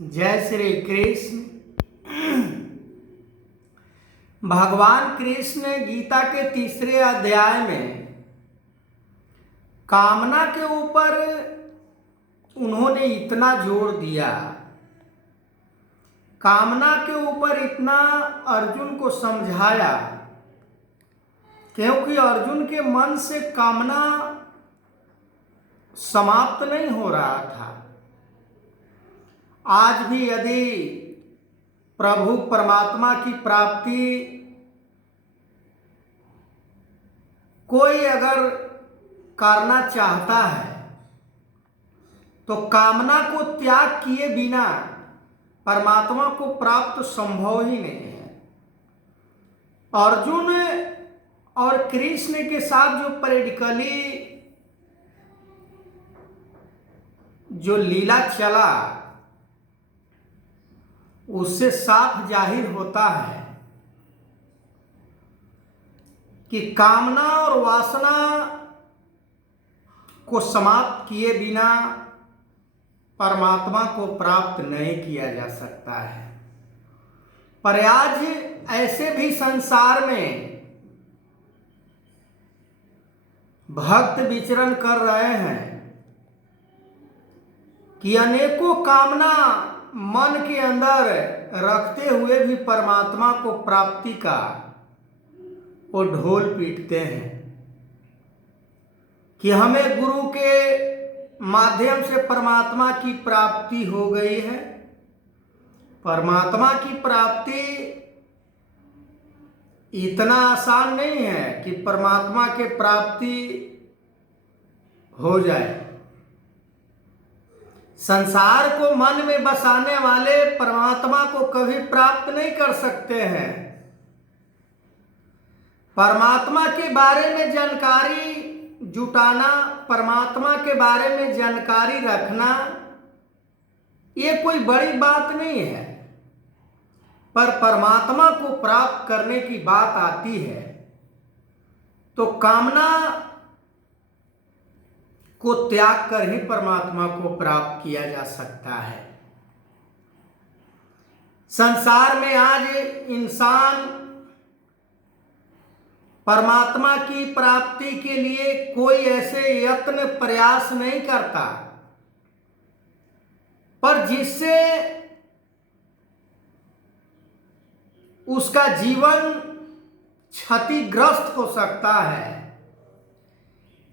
जय श्री कृष्ण। भगवान कृष्ण गीता के तीसरे अध्याय में कामना के ऊपर उन्होंने इतना जोर दिया, कामना के ऊपर इतना अर्जुन को समझाया, क्योंकि अर्जुन के मन से कामना समाप्त नहीं हो रहा था। आज भी यदि प्रभु परमात्मा की प्राप्ति कोई अगर करना चाहता है तो कामना को त्याग किए बिना परमात्मा को प्राप्त संभव ही नहीं है। अर्जुन और कृष्ण के साथ जो प्रैक्टिकली जो लीला चला उससे साफ जाहिर होता है कि कामना और वासना को समाप्त किए बिना परमात्मा को प्राप्त नहीं किया जा सकता है। पर आज ऐसे भी संसार में भक्त विचरण कर रहे हैं कि अनेकों कामना मन के अंदर रखते हुए भी परमात्मा को प्राप्ति का वो ढोल पीटते हैं कि हमें गुरु के माध्यम से परमात्मा की प्राप्ति हो गई है। परमात्मा की प्राप्ति इतना आसान नहीं है कि परमात्मा के प्राप्ति हो जाए। संसार को मन में बसाने वाले परमात्मा को कभी प्राप्त नहीं कर सकते हैं। परमात्मा के बारे में जानकारी जुटाना, परमात्मा के बारे में जानकारी रखना ये कोई बड़ी बात नहीं है। पर परमात्मा को प्राप्त करने की बात आती है तो कामना को त्याग कर ही परमात्मा को प्राप्त किया जा सकता है। संसार में आज इंसान परमात्मा की प्राप्ति के लिए कोई ऐसे यत्न प्रयास नहीं करता, पर जिससे उसका जीवन क्षतिग्रस्त हो सकता है,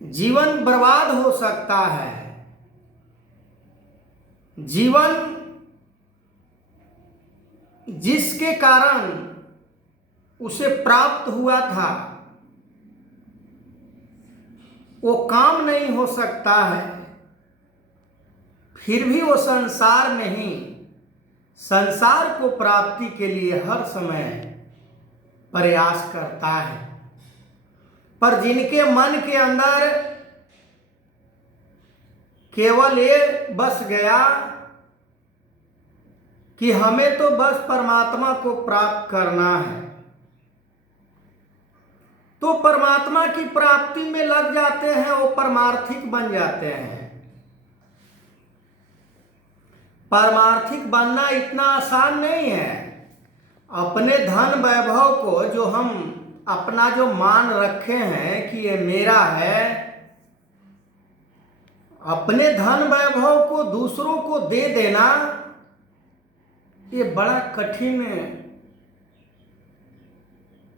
जीवन बर्बाद हो सकता है। जीवन जिसके कारण उसे प्राप्त हुआ था वो काम नहीं हो सकता है, फिर भी वो संसार नहीं, संसार को प्राप्ति के लिए हर समय प्रयास करता है। पर जिनके मन के अंदर केवल ये बस गया कि हमें तो बस परमात्मा को प्राप्त करना है, तो परमात्मा की प्राप्ति में लग जाते हैं, वो परमार्थिक बन जाते हैं। परमार्थिक बनना इतना आसान नहीं है। अपने धन वैभव को जो हम अपना जो मान रखे हैं कि ये मेरा है, अपने धन वैभव को दूसरों को दे देना ये बड़ा कठिन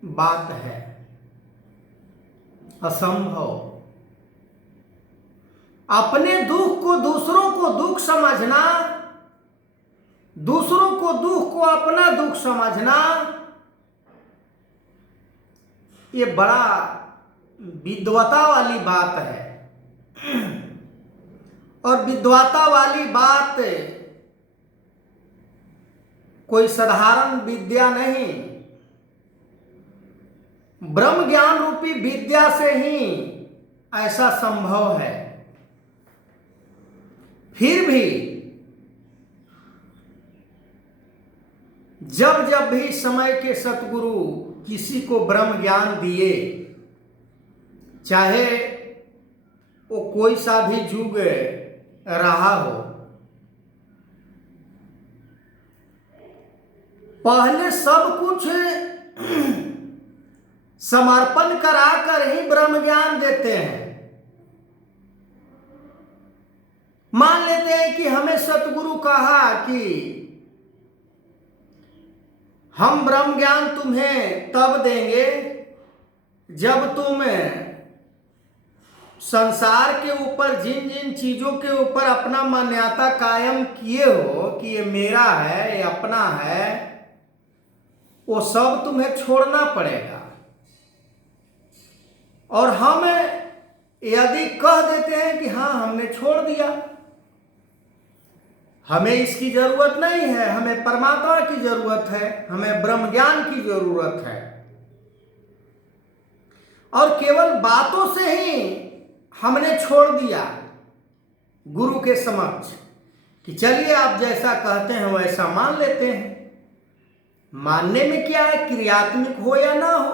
बात है, असंभव। अपने दुख को दूसरों को दुख समझना, दूसरों को दुख को अपना दुख समझना ये बड़ा विद्वता वाली बात है। और विद्वता वाली बात कोई साधारण विद्या नहीं, ब्रह्म ज्ञान रूपी विद्या से ही ऐसा संभव है। फिर भी जब जब भी समय के सतगुरु किसी को ब्रह्म ज्ञान दिए, चाहे वो कोई सा भी युग रहा हो, पहले सब कुछ समर्पण कराकर ही ब्रह्म ज्ञान देते हैं। मान लेते हैं कि हमें सतगुरु कहा कि हम ब्रह्म ज्ञान तुम्हें तब देंगे जब तुम संसार के ऊपर जिन जिन चीजों के ऊपर अपना मान्यता कायम किए हो कि ये मेरा है, ये अपना है, वो सब तुम्हें छोड़ना पड़ेगा। और हम यदि कह देते हैं कि हाँ हमने छोड़ दिया, हमें इसकी जरूरत नहीं है, हमें परमात्मा की जरूरत है, हमें ब्रह्म ज्ञान की जरूरत है, और केवल बातों से ही हमने छोड़ दिया गुरु के समक्ष कि चलिए आप जैसा कहते हैं वैसा मान लेते हैं। मानने में क्या है, क्रियात्मक हो या ना हो,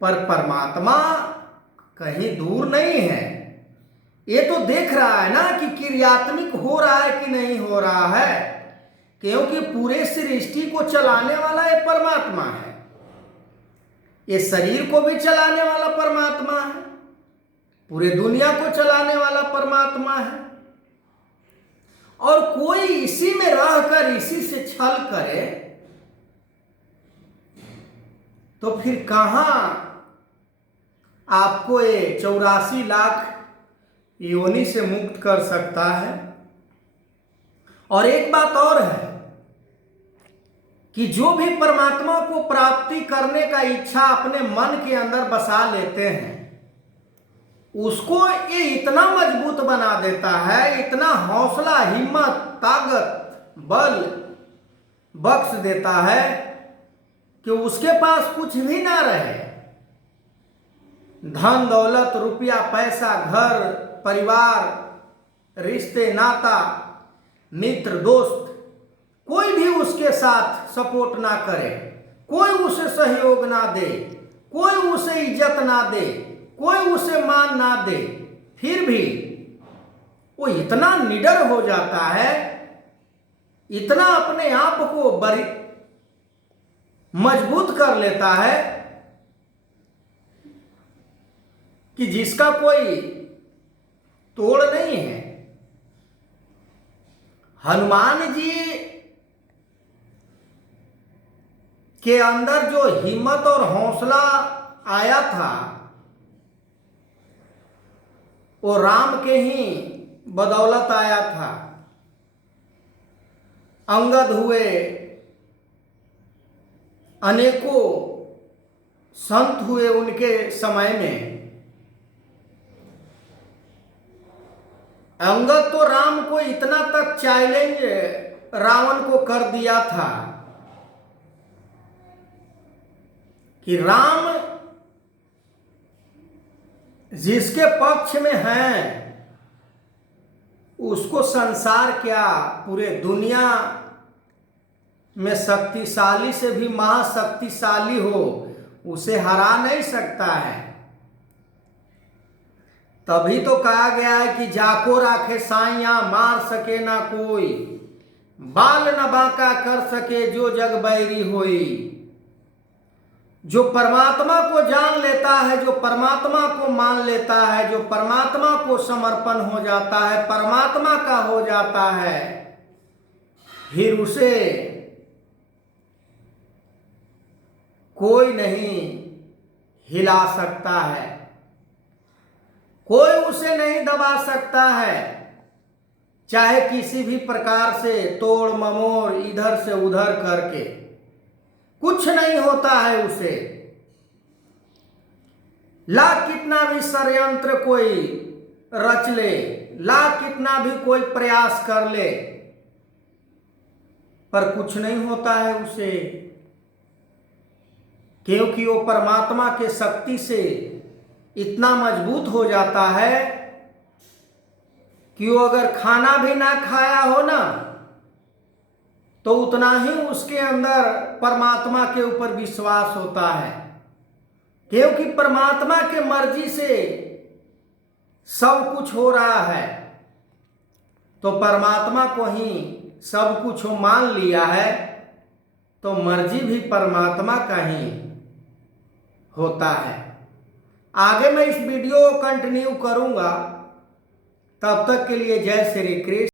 पर परमात्मा कहीं दूर नहीं है। ये तो देख रहा है ना कि क्रियात्मक हो रहा है कि नहीं हो रहा है, क्योंकि पूरे सृष्टि को चलाने वाला ये परमात्मा है। ये शरीर को भी चलाने वाला परमात्मा है, पूरे दुनिया को चलाने वाला परमात्मा है। और कोई इसी में रहकर इसी से छल करे तो फिर कहां आपको ये 84 लाख योनि से मुक्त कर सकता है। और एक बात और है कि जो भी परमात्मा को प्राप्ति करने का इच्छा अपने मन के अंदर बसा लेते हैं, उसको ये इतना मजबूत बना देता है, इतना हौसला, हिम्मत, ताकत, बल बख्श देता है कि उसके पास कुछ भी ना रहे। धन दौलत, रुपया, पैसा, घर, परिवार, रिश्ते, नाता, मित्र, दोस्त, कोई भी उसके साथ सपोर्ट ना करे, कोई उसे सहयोग ना दे, कोई उसे इज्जत ना दे, कोई उसे मान ना दे, फिर भी वो इतना निडर हो जाता है, इतना अपने आप को बड़ी मजबूत कर लेता है कि जिसका कोई तोड़ नहीं है। हनुमान जी के अंदर जो हिम्मत और हौसला आया था वो राम के ही बदौलत आया था। अंगद हुए, अनेकों संत हुए उनके समय में। अंगद तो राम को इतना तक चैलेंज रावण को कर दिया था कि राम जिसके पक्ष में हैं उसको संसार क्या, पूरे दुनिया में शक्तिशाली से भी महाशक्तिशाली हो उसे हरा नहीं सकता है। तभी तो कहा गया है कि जाको राखे साइया, मार सके ना कोई, बाल न बांका कर सके जो जग बैरी होई। जो परमात्मा को जान लेता है, जो परमात्मा को मान लेता है, जो परमात्मा को समर्पण हो जाता है, परमात्मा का हो जाता है, फिर उसे कोई नहीं हिला सकता है, कोई उसे नहीं दबा सकता है। चाहे किसी भी प्रकार से तोड़ ममोड़ इधर से उधर करके, कुछ नहीं होता है उसे। लाख कितना भी षड्यंत्र कोई रच ले, लाख कितना भी कोई प्रयास कर ले, पर कुछ नहीं होता है उसे, क्योंकि वो परमात्मा के शक्ति से इतना मजबूत हो जाता है कि वो अगर खाना भी ना खाया हो ना तो उतना ही उसके अंदर परमात्मा के ऊपर विश्वास होता है, क्योंकि परमात्मा के मर्जी से सब कुछ हो रहा है। तो परमात्मा को ही सब कुछ वो मान लिया है तो मर्जी भी परमात्मा का ही होता है। आगे मैं इस वीडियो को कंटिन्यू करूंगा, तब तक के लिए जय श्री कृष्ण।